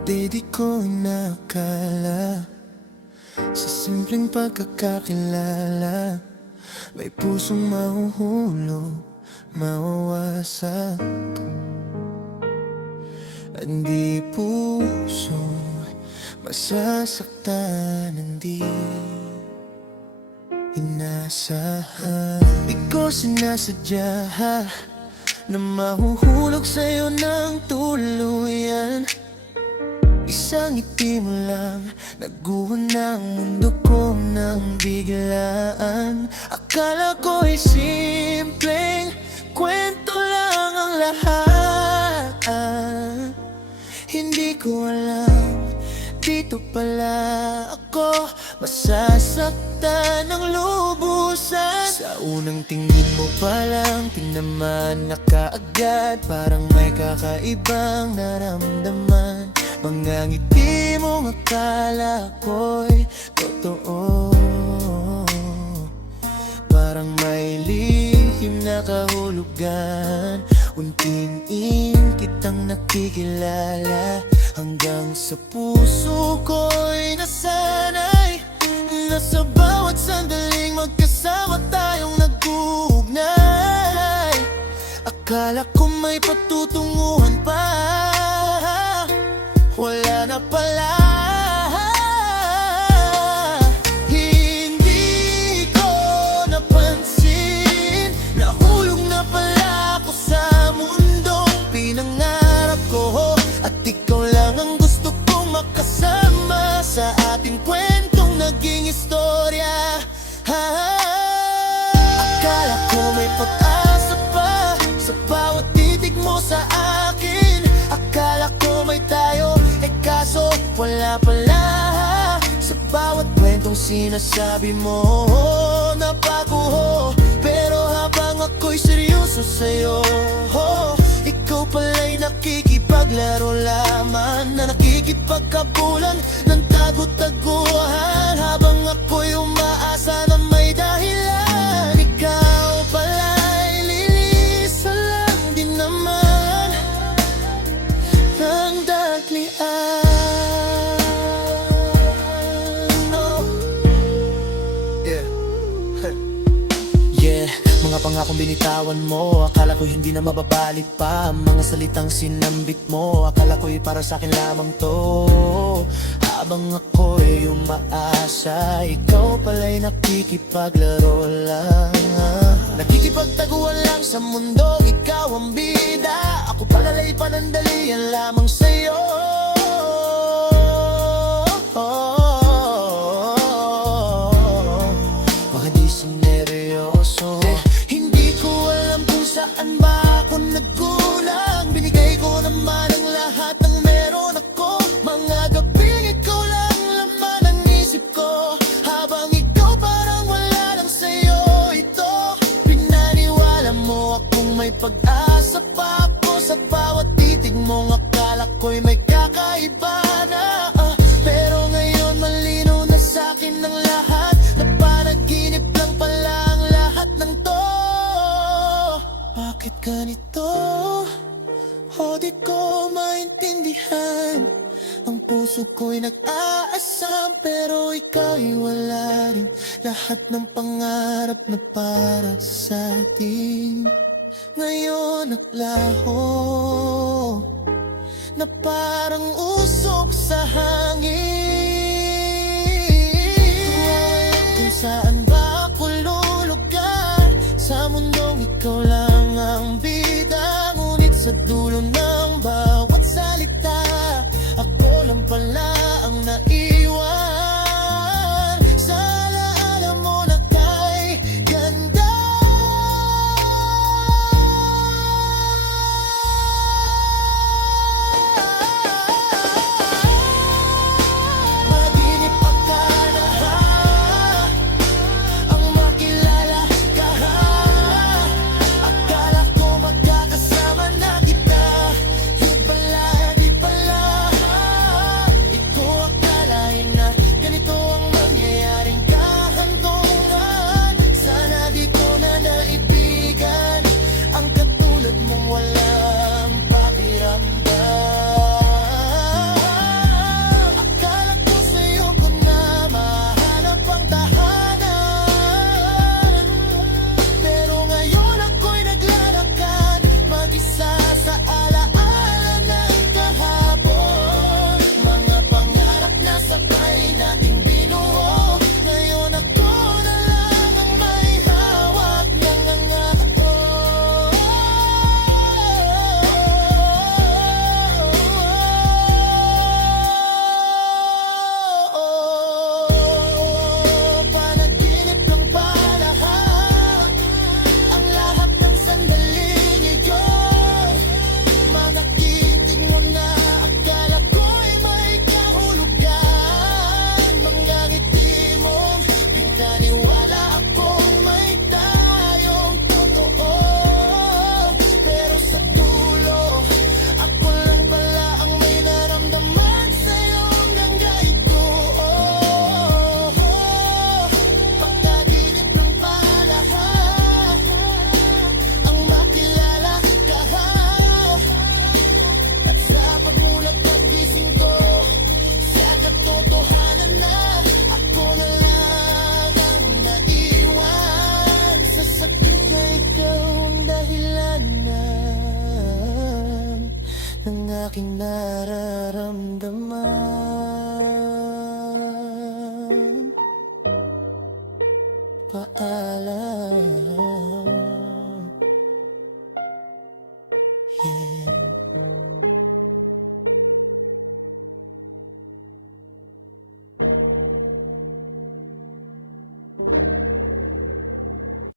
Di ko inakala sa simpleng pagkakakilala may pusong mahuhulog, mawawasak. Hindi puso masasaktan, hindi inasahan. Di ko sinasadya na mahuhulog sa'yo ng tuluyan. Isang ngiti mo lang, naguho ng mundo ko ng biglaan. Akala ko'y simpleng kwento lang ang lahat. Hindi ko alam, dito pala ako masasaktan ng lubusan. Sa unang tingin mo palang tinamaan na kaagad, parang may kakaibang naramdaman. Mga ngiti mong akala ko'y totoo, parang may lihim na kahulugan. Unti-unting kitang nakikilala, hanggang sa puso ko'y nasanay na sa bawat sandaling magkasama tayong nag-uugnay. Akala ko may patutunguhan pa, wala na pala. Hindi ko napansin, nahulog na pala ako sa mundong pinangarap ko. At ikaw lang ang gusto kong makasama sa ating kwentong naging istorya. Akala ko may pag-asa pa sa bawat titig mo sa akin. Akala ko may tayo, kaso wala pala. Sa bawat kwentong sinasabi mo, napakuho. Pero habang ako'y seryoso sa'yo, ikaw pala'y nakikipaglaro lamang, na nakikipagkabulan ng tago-taguan. Habang ako'y umaasa na may dahilan, ikaw pala'y lilisa lang din naman ng daklian. Mga pangakong binitawan mo, akala ko hindi na mababalik pa. Mga salitang sinambit mo, akala ko'y para sa'kin lamang to. Habang ako'y umaasa, ikaw pala'y nakikipaglaro lang, nakikipagtaguan lang sa mundong ikaw ang bida. Ako palala'y panandalian lamang sa'yo. Mga di sineryoso, saan ba ako nagkulang? Binigay ko naman ang lahat ng meron ako. Mga gabing ikaw lang laman ang isip ko, habang ikaw parang wala lang sa'yo ito. Pinaniwala mo akong may pag-asa pa ako. Sa bawat titig mong akala ko'y may kakaiba na, pero ngayon malinaw na sa'kin ang lahat, na panaginip lang pala ang lahat ng to. Bakit ganito? O di ko maintindihan. Ang puso ko'y nag-aasam, pero ikaw'y wala rin. Lahat ng pangarap na para sa atin ngayon naglaho, na parang usok sa hangin. Kung saan ba ako lulugar sa mundong ikaw lang ang bida. Ngunit sa dulo ng bawat salita, ako lang pala ang naiwan. Sa alaala mo na kay ganda. Maginip akala ang makilala ka. Akala ko magkakasama na kita. aking nararamdaman.